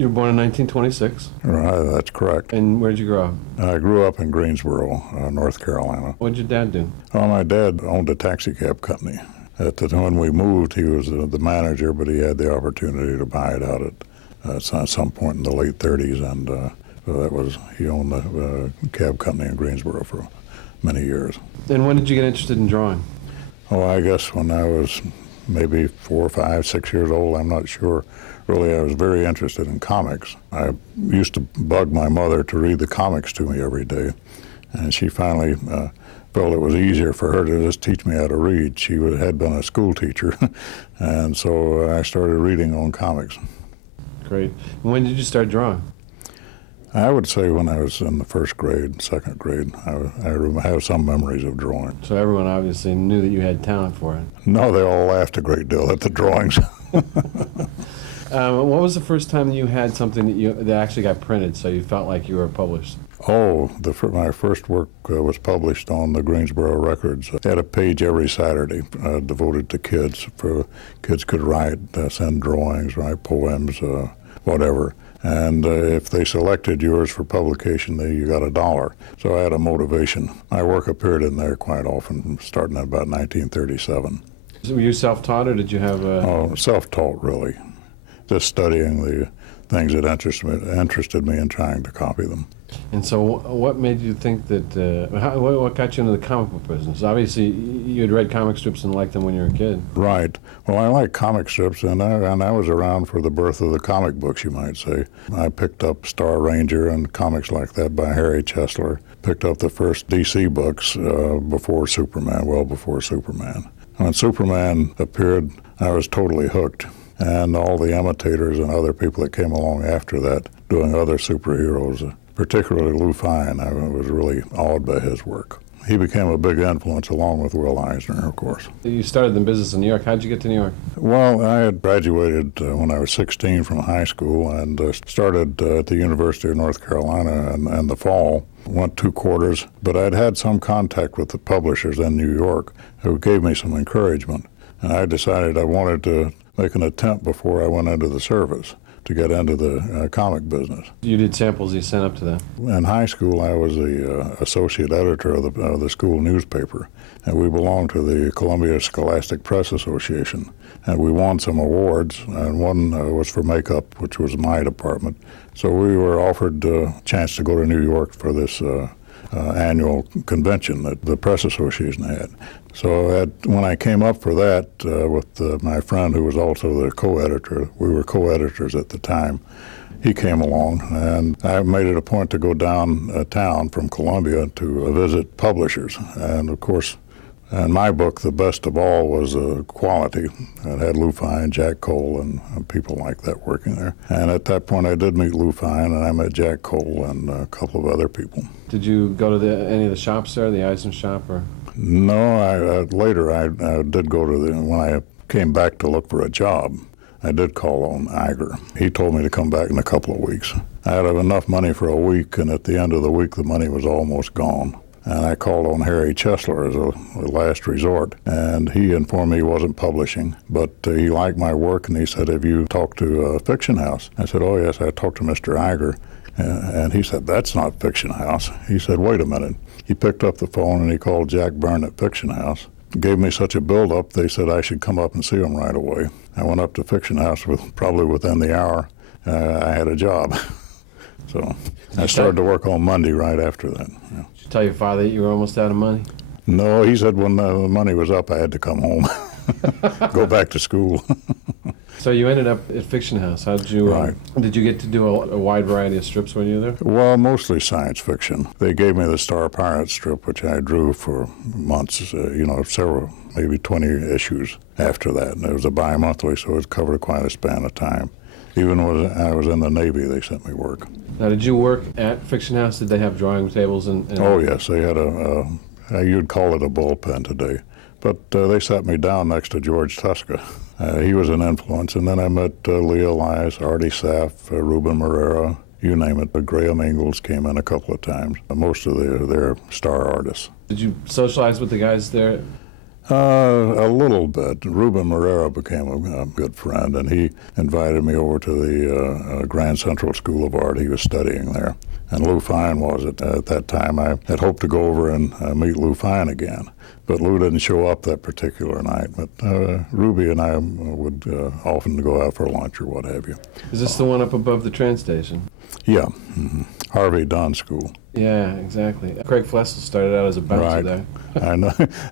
You were born in 1926. Right, that's correct. And where'd you grow up? I grew up in Greensboro, North Carolina. What did your dad do? Well, my dad owned a taxi cab company. At the time when we moved, he was the manager, but he had the opportunity to buy it out at some point in the late 30s, and so he owned a cab company in Greensboro for many years. And when did you get interested in drawing? Oh, I guess when I was maybe 4, 5, 6 years old, I'm not sure. Really, I was very interested in comics. I used to bug my mother to read the comics to me every day, and she finally felt it was easier for her to just teach me how to read. She had been a school teacher, and so I started reading on comics. Great. And when did you start drawing? I would say when I was in the first grade, second grade. I have some memories of drawing. So everyone obviously knew that you had talent for it. No, they all laughed a great deal at the drawings. What was the first time you had something that actually got printed, so you felt like you were published? Oh, my first work was published on the Greensboro Records. It had a page every Saturday devoted to kids. Kids could write, send drawings, write poems, whatever. And if they selected yours for publication, you got $1. So I had a motivation. My work appeared in there quite often, starting in about 1937. So were you self-taught, or did you have a... Oh, self-taught, really. Just studying the things that interested me and trying to copy them. And so what made you think that, what got you into the comic book business? Obviously, you had read comic strips and liked them when you were a kid. Right. Well, I like comic strips, and I was around for the birth of the comic books, you might say. I picked up Star Ranger and comics like that by Harry Chesler. Picked up the first DC books before Superman, well before Superman. When Superman appeared, I was totally hooked. And all the imitators and other people that came along after that doing other superheroes, particularly Lou Fine, I was really awed by his work. He became a big influence along with Will Eisner, of course. You started in business in New York. How did you get to New York? Well, I had graduated when I was 16 from high school and started at the University of North Carolina in the fall. Went 2 quarters, but I'd had some contact with the publishers in New York who gave me some encouragement. And I decided I wanted to make an attempt before I went into the service to get into the comic business. You did samples you sent up to them? In high school, I was the associate editor of the school newspaper, and we belonged to the Columbia Scholastic Press Association. And we won some awards, and one was for makeup, which was my department. So we were offered a chance to go to New York for this annual convention that the Press Association had. So when I came up for that with my friend who was also the co-editor, we were co-editors at the time, he came along, and I made it a point to go downtown from Columbia to visit publishers. And of course, in my book, the best of all was quality. It had Lou Fine, Jack Cole, and people like that working there. And at that point, I did meet Lou Fine, and I met Jack Cole and a couple of other people. Did you go to any of the shops there, the Eisner shop, or? No, later I did go to when I came back to look for a job, I did call on Iger. He told me to come back in a couple of weeks. I had enough money for a week, and at the end of the week, the money was almost gone. And I called on Harry Chesler as a last resort, and he informed me he wasn't publishing, but he liked my work, and he said, "Have you talked to Fiction House?" I said, "Oh, yes, I talked to Mr. Iger." And he said, "That's not Fiction House." He said, "Wait a minute." He picked up the phone and he called Jack Burne at Fiction House. Gave me such a build-up, they said I should come up and see him right away. I went up to Fiction House probably within the hour. I had a job. So I started to work on Monday right after that. Yeah. Did you tell your father that you were almost out of money? No, he said when the money was up, I had to come home, go back to school. So you ended up at Fiction House. How did you? Right. Did you get to do a wide variety of strips when you were there? Well, mostly science fiction. They gave me the Star Pirate strip, which I drew for months. Several, maybe 20 issues after that, and it was a bi-monthly, so it covered quite a span of time. Even when I was in the Navy, they sent me work. Now, did you work at Fiction House? Did they have drawing tables and Oh yes, they had you'd call it a bullpen today. But they sat me down next to George Tuska. He was an influence. And then I met Lee Elias, Artie Saff, Ruben Moreira, you name it. But Graham Ingalls came in a couple of times. Most of their star artists. Did you socialize with the guys there? A little bit. Ruben Moreira became a good friend, and he invited me over to the Grand Central School of Art. He was studying there. And Lou Fine was at that time. I had hoped to go over and meet Lou Fine again, but Lou didn't show up that particular night. But Ruby and I would often go out for lunch or what have you. Is this the one up above the train station? Yeah, Harvey Dunn School. Yeah, exactly. Craig Flessel started out as a bouncer there.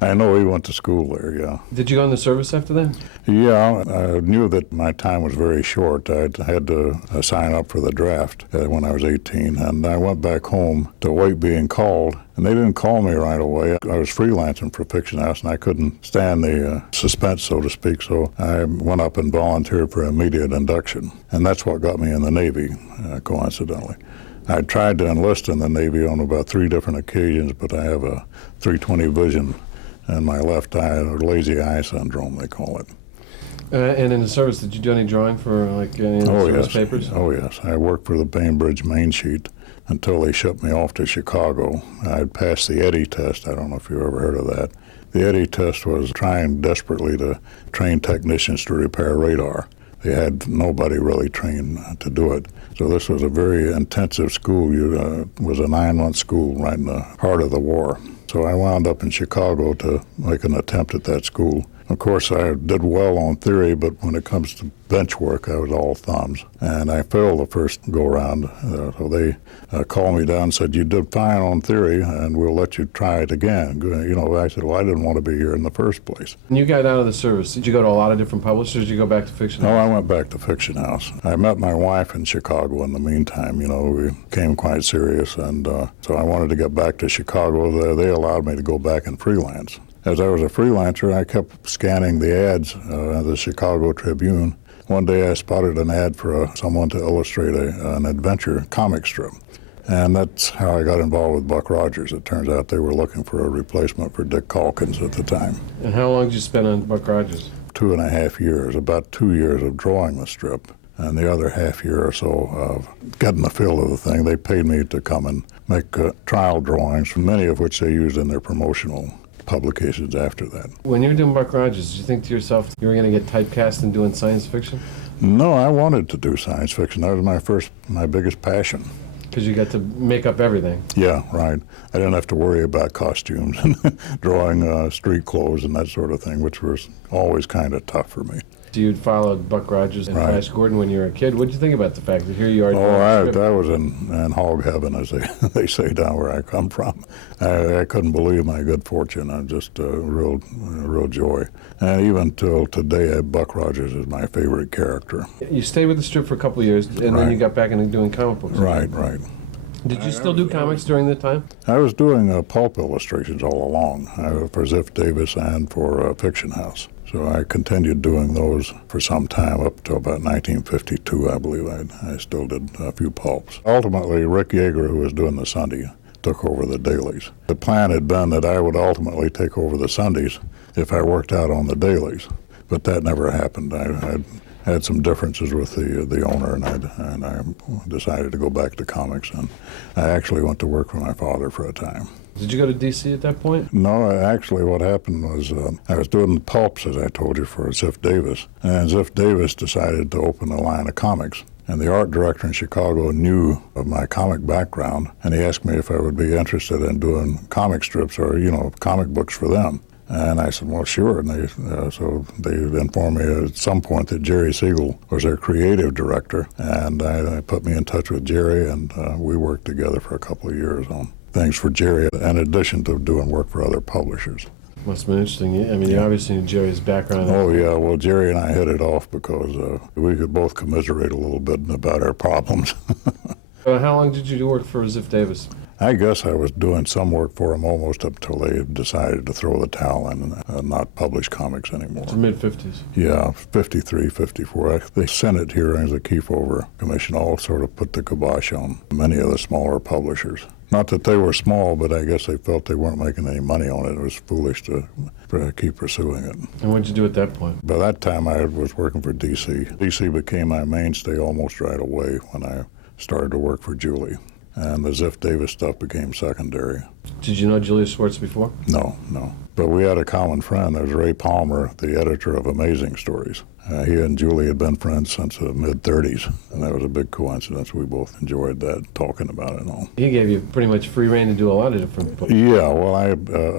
I know he went to school there, yeah. Did you go in the service after that? Yeah, I knew that my time was very short. I had to sign up for the draft when I was 18, and I went back home to await being called, and they didn't call me right away. I was freelancing for Fiction House, and I couldn't stand the suspense, so to speak, so I went up and volunteered for immediate induction, and that's what got me in the Navy, coincidentally. I tried to enlist in the Navy on about 3 different occasions, but I have a 320 vision in my left eye, or lazy eye syndrome, they call it. And in the service, did you do any drawing for like any service papers? Oh, yes. I worked for the Bainbridge main sheet until they shipped me off to Chicago. I'd passed the Eddie test. I don't know if you ever heard of that. The Eddie test was trying desperately to train technicians to repair radar. They had nobody really trained to do it. So this was a very intensive school. It was a 9-month school right in the heart of the war. So I wound up in Chicago to make an attempt at that school. Of course, I did well on theory, but when it comes to bench work, I was all thumbs. And I failed the first go-around. So they called me down and said, "You did fine on theory, and we'll let you try it again." You know, I said, "Well, I didn't want to be here in the first place." When you got out of the service, did you go to a lot of different publishers, or did you go back to Fiction House? No, I went back to Fiction House. I met my wife in Chicago in the meantime. You know, we became quite serious, and so I wanted to get back to Chicago. They allowed me to go back and freelance. As I was a freelancer, I kept scanning the ads at the Chicago Tribune. One day I spotted an ad for someone to illustrate an adventure comic strip. And that's how I got involved with Buck Rogers. It turns out they were looking for a replacement for Dick Calkins at the time. And how long did you spend on Buck Rogers? 2.5 years, about 2 years of drawing the strip, and the other half year or so of getting the feel of the thing. They paid me to come and make trial drawings, many of which they used in their promotional publications after that. When you were doing Buck Rogers, did you think to yourself you were going to get typecast in doing science fiction? No, I wanted to do science fiction. That was my biggest passion. Because you got to make up everything. Yeah, right. I didn't have to worry about costumes and drawing street clothes and that sort of thing, which was always kind of tough for me. So you'd followed Buck Rogers and Flash Gordon when you were a kid. What did you think about the fact that here you are? I was in hog heaven, as they say down where I come from. I couldn't believe my good fortune. I just real joy. And even till today, Buck Rogers is my favorite character. You stayed with the strip for a couple of years, and then you got back into doing comic books. Right. Did you still do comics during that time? I was doing pulp illustrations all along for Ziff-Davis and for Fiction House. So I continued doing those for some time, up to about 1952, I believe. I still did a few pulps. Ultimately, Rick Yeager, who was doing the Sunday, took over the dailies. The plan had been that I would ultimately take over the Sundays if I worked out on the dailies, but that never happened. I had some differences with the owner, and I decided to go back to comics, and I actually went to work for my father for a time. Did you go to D.C. at that point? No, actually what happened was I was doing the pulps, as I told you, for Ziff-Davis, and Ziff-Davis decided to open a line of comics. And the art director in Chicago knew of my comic background, and he asked me if I would be interested in doing comic strips or, comic books for them. And I said, well, sure. And so they informed me at some point that Jerry Siegel was their creative director, and they put me in touch with Jerry, and we worked together for a couple of years on things for Jerry, in addition to doing work for other publishers. Must have been interesting. I mean, you obviously knew Jerry's background. Oh, yeah. Well, Jerry and I hit it off because we could both commiserate a little bit about our problems. How long did you work for Ziff-Davis? I guess I was doing some work for them almost up until they decided to throw the towel in and not publish comics anymore. The mid-50s. Yeah, 53, 54. The Senate hearings, the Kefauver Commission, all sort of put the kibosh on many of the smaller publishers. Not that they were small, but I guess they felt they weren't making any money on it. It was foolish to keep pursuing it. And what did you do at that point? By that time, I was working for D.C. D.C. became my mainstay almost right away when I started to work for Julie. and the Ziff-Davis stuff became secondary. Did you know Julius Schwartz before? No. But we had a common friend. There was Ray Palmer, the editor of Amazing Stories. He and Julie had been friends since the mid-30s, and that was a big coincidence. We both enjoyed that, talking about it and all. He gave you pretty much free rein to do a lot of different books. Yeah, well, I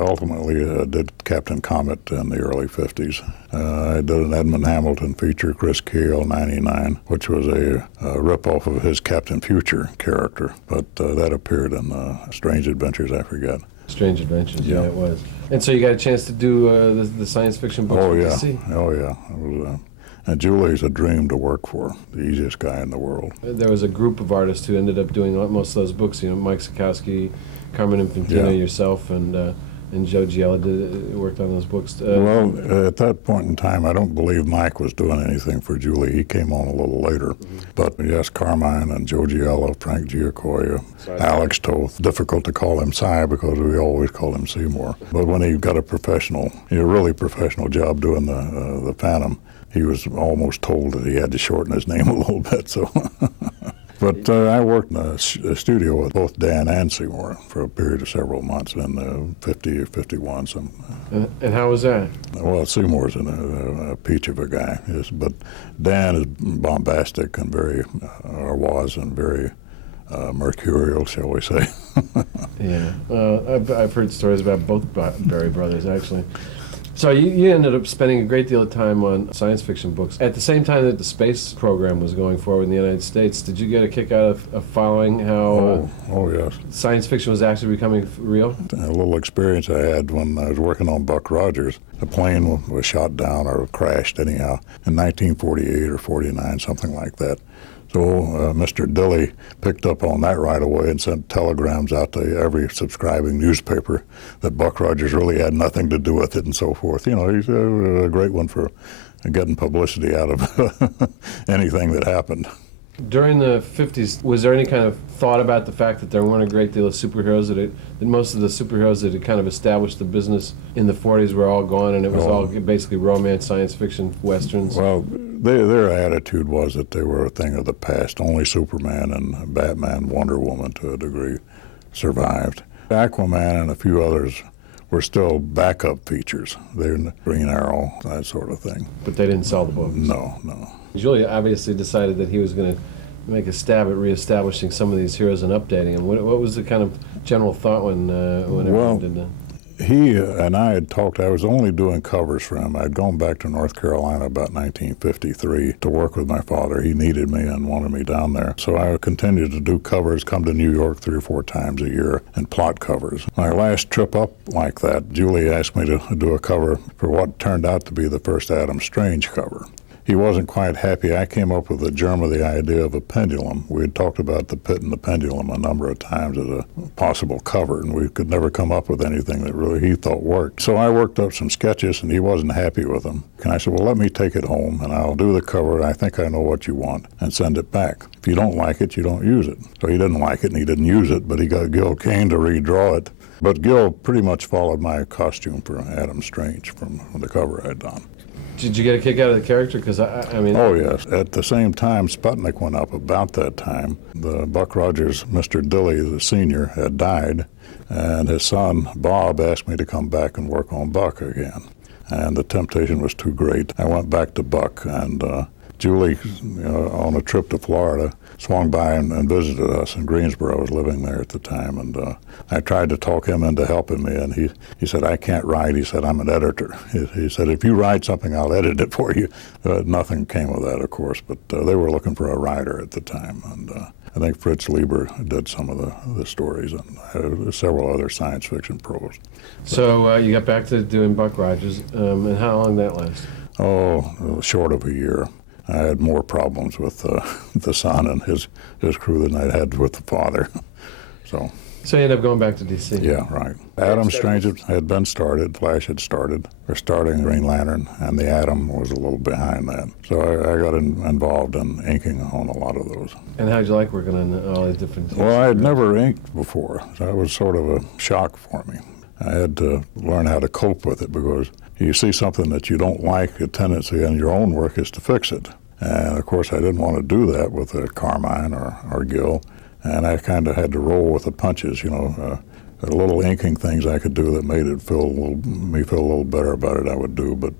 ultimately did Captain Comet in the early 50s. I did an Edmund Hamilton feature, Chris Kale, 99, which was a rip-off of his Captain Future character, but that appeared in Strange Adventures, I forget. Strange Adventures, yeah, it was. And so you got a chance to do the science fiction books Oh, with yeah. DC? Oh, yeah. It was, and Julie's a dream to work for, the easiest guy in the world. There was a group of artists who ended up doing most of those books. You know, Mike Sekowsky, Carmen Infantino, yourself, and Joe Giella worked on those books. Well, at that point in time, I don't believe Mike was doing anything for Julie. He came on a little later. But yes, Carmine and Joe Giella, Frank Giacoia, Alex Toth. Difficult to call him Cy because we always called him Seymour. But when he got a really professional job doing the Phantom, he was almost told that he had to shorten his name a little bit. So. But I worked in a studio with both Dan and Seymour for a period of several months in 50 or 51. And how was that? Well, Seymour's a peach of a guy, yes, but Dan is bombastic and very mercurial, shall we say. Yeah, I've heard stories about both Barry brothers, actually. So you ended up spending a great deal of time on science fiction books. At the same time that the space program was going forward in the United States, did you get a kick out of following how oh yes, science fiction was actually becoming real? A little experience I had when I was working on Buck Rogers. The plane was shot down or crashed anyhow in 1948 or 49, something like that. So Mr. Dilley picked up on that right away and sent telegrams out to every subscribing newspaper that Buck Rogers really had nothing to do with it and so forth. You know, he's a great one for getting publicity out of anything that happened. During the 50s, was there any kind of thought about the fact that there weren't a great deal of superheroes, that most of the superheroes that had kind of established the business in the 40s were all gone, and it was all basically romance, science fiction, westerns? Well, their attitude was that they were a thing of the past. Only Superman and Batman, Wonder Woman to a degree survived. Aquaman and a few others were still backup features. They're Green Arrow, that sort of thing. But they didn't sell the books? No. Julia obviously decided that he was going to make a stab at reestablishing some of these heroes and updating them. What was the kind of general thought when everyone did that? He and I had talked. I was only doing covers for him. I'd gone back to North Carolina about 1953 to work with my father. He needed me and wanted me down there. So I continued to do covers, come to New York 3 or 4 times a year and plot covers. My last trip up like that, Julie asked me to do a cover for what turned out to be the first Adam Strange cover. He wasn't quite happy. I came up with the germ of the idea of a pendulum. We had talked about the pit and the pendulum a number of times as a possible cover, and we could never come up with anything that really he thought worked. So I worked up some sketches, and he wasn't happy with them. And I said, well, let me take it home, and I'll do the cover. I think I know what you want, and send it back. If you don't like it, you don't use it. So he didn't like it, and he didn't use it, but he got Gil Kane to redraw it. But Gil pretty much followed my costume for Adam Strange from the cover I'd done. Did you get a kick out of the character? Because I mean. Oh yes. At the same time, Sputnik went up. About that time, the Buck Rogers, Mr. Dilley, the senior, had died, and his son Bob asked me to come back and work on Buck again. And the temptation was too great. I went back to Buck, and Julie, on a trip to Florida, swung by and visited us in Greensboro. I was living there at the time, and I tried to talk him into helping me, and he said, I can't write. He said, I'm an editor. He said, if you write something, I'll edit it for you. Nothing came of that, of course, but they were looking for a writer at the time, and I think Fritz Lieber did some of the stories, and several other science fiction pros. So you got back to doing Buck Rogers, and how long did that last? Oh, short of a year. I had more problems with the son and his crew than I'd had with the father. So you ended up going back to D.C.? Yeah, right. Adam Strange had been started, Flash had started. They're starting Green Lantern, and the Atom was a little behind that. So I got involved in inking on a lot of those. And how'd you like working on all these different... Well, I had never inked before, so that was sort of a shock for me. I had to learn how to cope with it, because you see something that you don't like, a tendency in your own work is to fix it. And of course, I didn't want to do that with Carmine or Gil. and I kind of had to roll with the punches, you know. The little inking things I could do that made it me feel a little better about it, I would do, but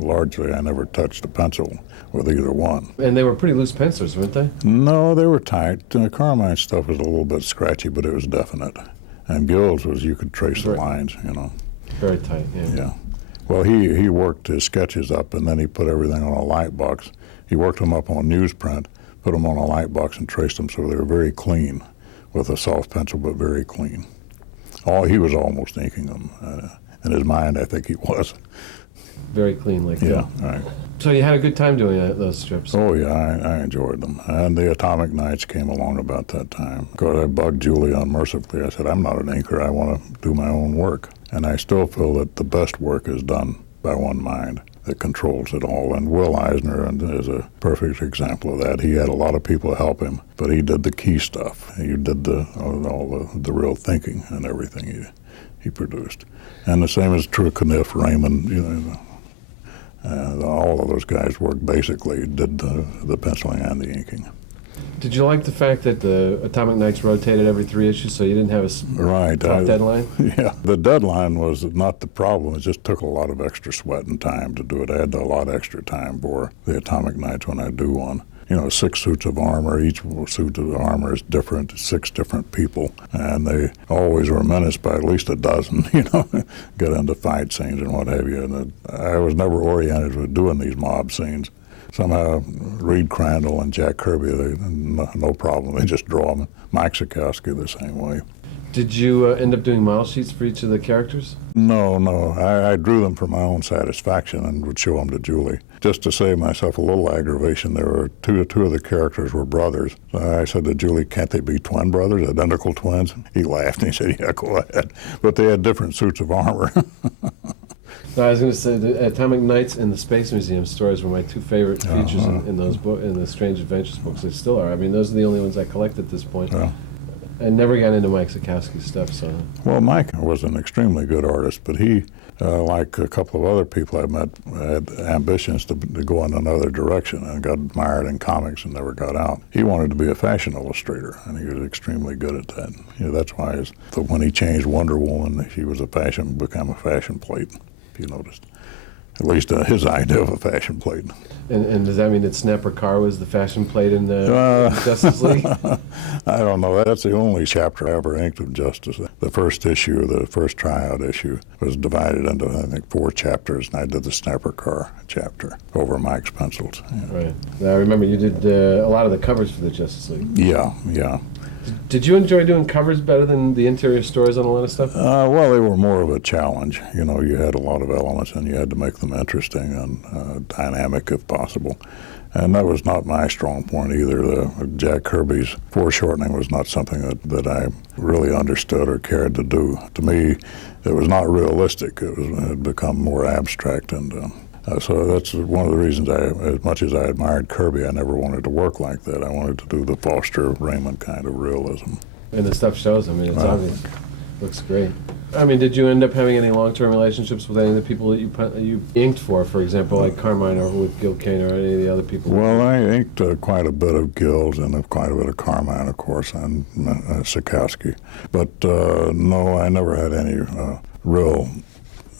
largely I never touched a pencil with either one. And they were pretty loose pencilers, weren't they? No, they were tight. Carmine's stuff was a little bit scratchy, but it was definite. And Gill's was, you could trace the lines, you know. Very tight, yeah. Yeah. Well, he worked his sketches up, and then he put everything on a light box. He worked them up on newsprint, put them on a light box, and traced them so they were very clean, with a soft pencil, but very clean. He was almost inking them. In his mind, I think he was. Very clean, like yeah, that. Right. So you had a good time doing those strips? Oh, yeah, I enjoyed them. And the Atomic Nights came along about that time. Of course, I bugged Julie unmercifully. I said, I'm not an inker. I want to do my own work. And I still feel that the best work is done by one mind that controls it all. And Will Eisner is a perfect example of that. He had a lot of people help him, but he did the key stuff. He did all the real thinking and everything he produced. And the same is true of Kniff, Raymond, you know. All of those guys did the penciling and the inking. Did you like the fact that the Atomic Nights rotated every 3 issues, so you didn't have a top deadline? Yeah, the deadline was not the problem. It just took a lot of extra sweat and time to do it. I had a lot of extra time for the Atomic Nights when I do one. You know, 6 suits of armor. Each suit of armor is different, 6 different people, and they always were menaced by at least a dozen, you know, get into fight scenes and what have you. And I was never oriented with doing these mob scenes. Somehow, Reed Crandall and Jack Kirby, no problem. They just draw them. Mike Sekowsky the same way. Did you end up doing model sheets for each of the characters? No. I drew them for my own satisfaction and would show them to Julie. Just to save myself a little aggravation, there were two of the characters were brothers. So I said to Julie, can't they be twin brothers, identical twins? He laughed and he said, yeah, go ahead. But they had different suits of armor. No, I was going to say the Atomic Nights and the Space Museum stories were my 2 favorite features in those in the Strange Adventures books. They still are. I mean, those are the only ones I collect at this point. Yeah. I never got into Mike Sekowsky's stuff, so. Well, Mike was an extremely good artist, but he, like a couple of other people I met, had ambitions to go in another direction and got mired in comics and never got out. He wanted to be a fashion illustrator, and he was extremely good at that. You know, that's why when he changed Wonder Woman, she was became a fashion plate, if you noticed. At least his idea of a fashion plate. And does that mean that Snapper Carr was the fashion plate in the Justice League? I don't know. That's the only chapter I ever inked of Justice. The first issue, the first tryout issue, was divided into, I think, 4 chapters, and I did the Snapper Carr chapter over Mike's pencils. Yeah. Right. I remember you did a lot of the covers for the Justice League. Yeah. Did you enjoy doing covers better than the interior stories on a lot of stuff? Well, they were more of a challenge. You know, you had a lot of elements, and you had to make them interesting and dynamic if possible. And that was not my strong point either. Jack Kirby's foreshortening was not something that I really understood or cared to do. To me, it was not realistic. It had become more abstract, and so that's one of the reasons as much as I admired Kirby, I never wanted to work like that. I wanted to do the Foster Raymond kind of realism. And the stuff shows. I mean, it's obvious. Looks great. I mean, did you end up having any long-term relationships with any of the people that you inked for example, like Carmine or with Gil Kane or any of the other people? Well, I inked quite a bit of Gil's and quite a bit of Carmine, of course, and Sekowsky. But no, I never had any real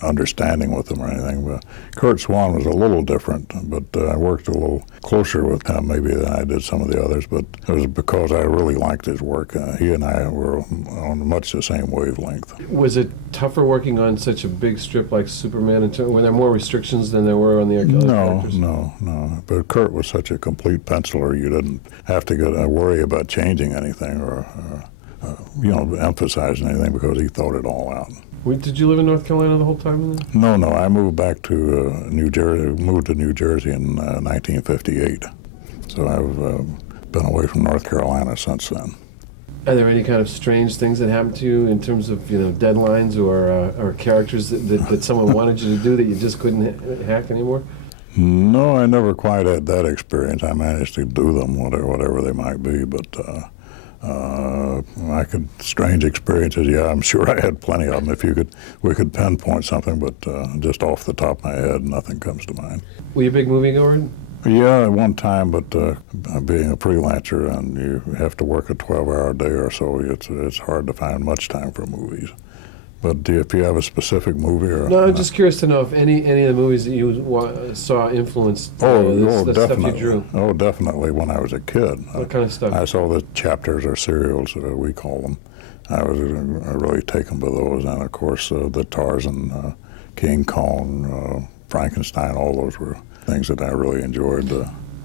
understanding with them or anything. But Kurt Swan was a little different, but I worked a little closer with him maybe than I did some of the others, but it was because I really liked his work. He and I were on much the same wavelength. Was it tougher working on such a big strip like Superman? Were there more restrictions than there were on the other characters? No. But Kurt was such a complete penciler, you didn't have to worry about changing anything or emphasizing anything because he thought it all out. Did you live in North Carolina the whole time? No. I moved back to New Jersey. Moved to New Jersey in 1958. So I've been away from North Carolina since then. Are there any kind of strange things that happened to you in terms of deadlines or characters that someone wanted you to do that you just couldn't hack anymore? No, I never quite had that experience. I managed to do them, whatever they might be, but. Strange experiences, yeah, I'm sure I had plenty of them. We could pinpoint something, but just off the top of my head, nothing comes to mind. Were you a big moviegoer? Yeah, at one time, but being a freelancer and you have to work a 12-hour day or so, it's hard to find much time for movies. But if you have a specific movie or... No, I'm just curious to know if any of the movies that you saw influenced the stuff you drew. Oh, definitely. When I was a kid. What kind of stuff? I saw the chapters or serials, we call them. I was really taken by those. And, of course, the Tarzan, King Kong, Frankenstein, all those were things that I really enjoyed.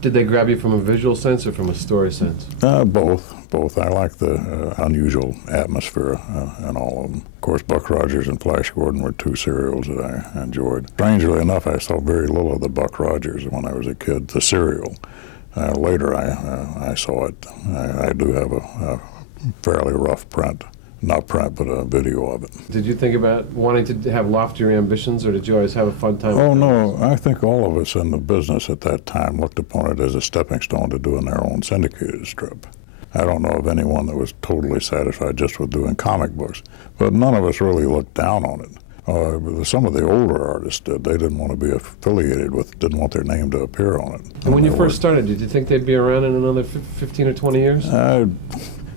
Did they grab you from a visual sense or from a story sense? Both. I like the unusual atmosphere in all of them. Of course, Buck Rogers and Flash Gordon were two serials that I enjoyed. Strangely enough, I saw very little of the Buck Rogers when I was a kid, the serial. Later, I saw it. I do have a fairly rough print. Not print, but a video of it. Did you think about wanting to have loftier ambitions, or did you always have a fun time? Oh, no. I think all of us in the business at that time looked upon it as a stepping stone to doing their own syndicated strip. I don't know of anyone that was totally satisfied just with doing comic books, but none of us really looked down on it. Some of the older artists did. They didn't want to be affiliated with, didn't want their name to appear on it. And when you first started, did you think they'd be around in another 15 or 20 years?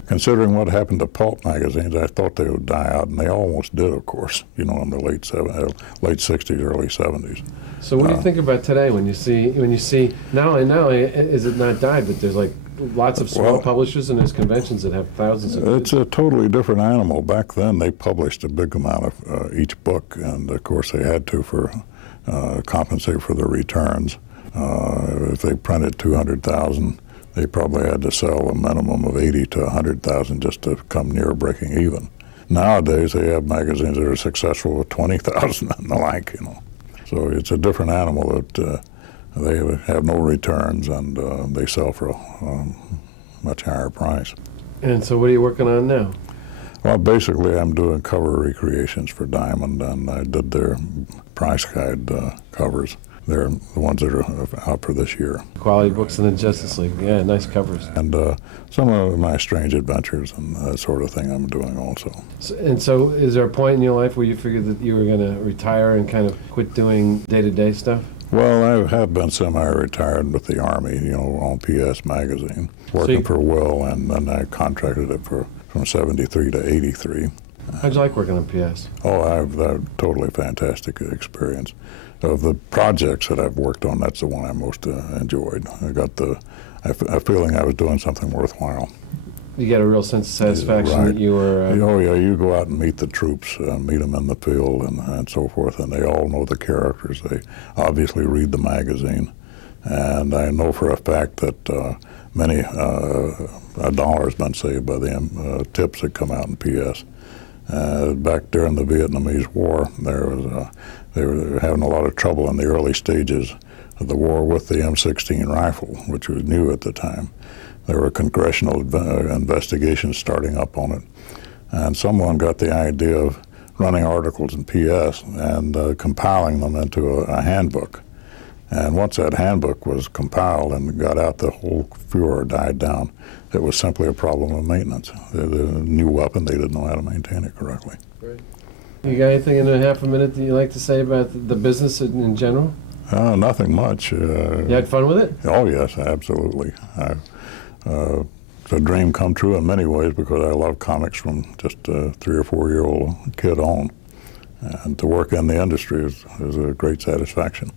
Considering what happened to pulp magazines, I thought they would die out, and they almost did, of course, in the late 60s, early 70s. So what do you think about today when you see not only is it not died, but there's like lots of small publishers and there's conventions that have thousands of... It's a totally different animal. Back then, they published a big amount of each book, and of course they had to for compensate for the returns. If they printed 200,000, they probably had to sell a minimum of 80 to 100,000 just to come near breaking even. Nowadays, they have magazines that are successful with 20,000 and the like, So it's a different animal that they have no returns and they sell for a much higher price. And so what are you working on now? Well, basically, I'm doing cover recreations for Diamond, and I did their price guide covers. They're the ones that are out for this year. Quality books in the Justice League. Yeah, nice covers. And some of my strange adventures and that sort of thing I'm doing also. So is there a point in your life where you figured that you were going to retire and kind of quit doing day-to-day stuff? Well, I have been semi-retired with the Army, on PS Magazine, working for Will, and then I contracted it from 73 to 83. How'd you like working on PS? Oh, I've totally fantastic experience. Of the projects that I've worked on, that's the one I most enjoyed. I got a feeling I was doing something worthwhile. You get a real sense of satisfaction that you were... Oh, yeah, you go out and meet the troops, meet them in the field and so forth, and they all know the characters. They obviously read the magazine. And I know for a fact that many a dollar's been saved by the tips that come out in PS. Back during the Vietnamese War, they were having a lot of trouble in the early stages of the war with the M16 rifle, which was new at the time. There were congressional investigations starting up on it, and someone got the idea of running articles in PS and compiling them into a handbook. And once that handbook was compiled and got out, the whole furor died down. It was simply a problem of maintenance. The new weapon, they didn't know how to maintain it correctly. Great. You got anything in a half a minute that you'd like to say about the business in general? Nothing much. You had fun with it? Oh, yes, absolutely. It's a dream come true in many ways because I love comics from just a 3 or 4 year old kid on. And to work in the industry is a great satisfaction.